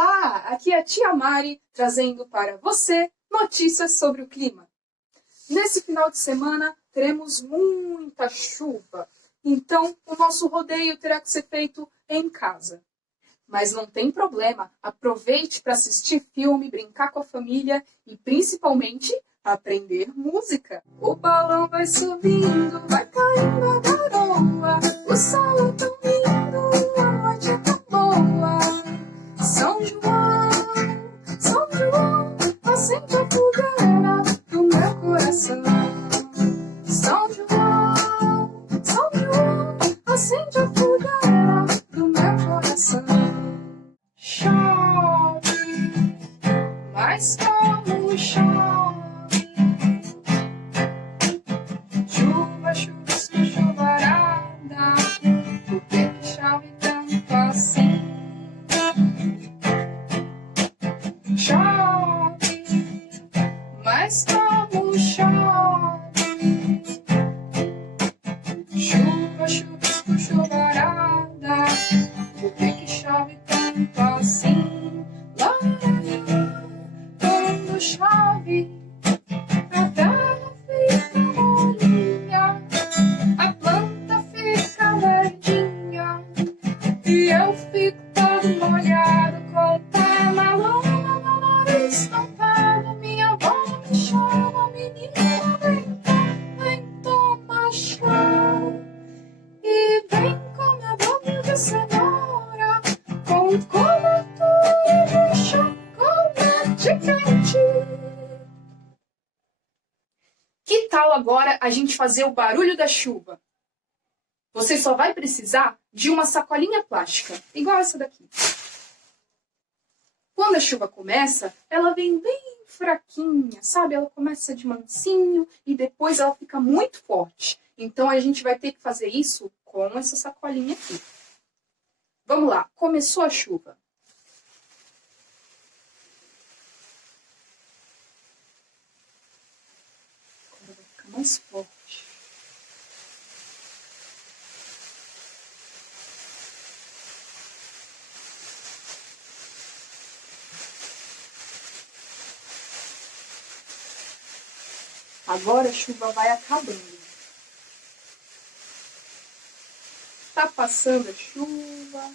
Olá, aqui é a tia Mari, trazendo para você notícias sobre o clima. Nesse final de semana, teremos muita chuva, então o nosso rodeio terá que ser feito em casa. Mas não tem problema, aproveite para assistir filme, brincar com a família e principalmente aprender música. O balão vai subindo, vai caindo a garoa, o sol é tão lindo, a noite é tão boa. São João, acende a fogueira do meu coração. São João, acende a fogueira do meu coração. Chove, mas como chove. Chuva, chuvisco, chuvarada. Por que chove tanto assim? Chove, mas como chove. Chuva, chuvisco, chuvarada. Por que chove tanto assim? Lá, quando chove, a terra fica molinha, a planta fica verdinha, e eu fico todo molhado com o pé na lama, no nariz tampado. Minha avó me chama, menina, vem tomar chá. E vem comer bolo de cenoura com cobertura de chocolate quente. Que tal agora a gente fazer o barulho da chuva? Você só vai precisar de uma sacolinha plástica, igual essa daqui. Quando a chuva começa, ela vem bem fraquinha, sabe? Ela começa de mansinho e depois ela fica muito forte. Então a gente vai ter que fazer isso com essa sacolinha aqui. Vamos lá, começou a chuva. Agora vai ficar mais forte. Agora a chuva vai acabando. Tá passando a chuva.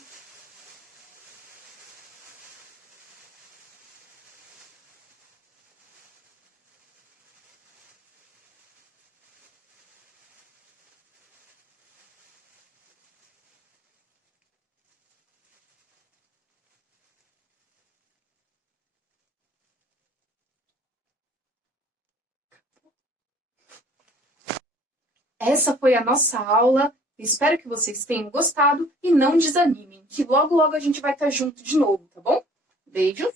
Essa foi a nossa aula. Espero que vocês tenham gostado e não desanimem, que logo logo a gente vai estar junto de novo, tá bom? Beijos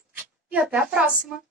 e até a próxima!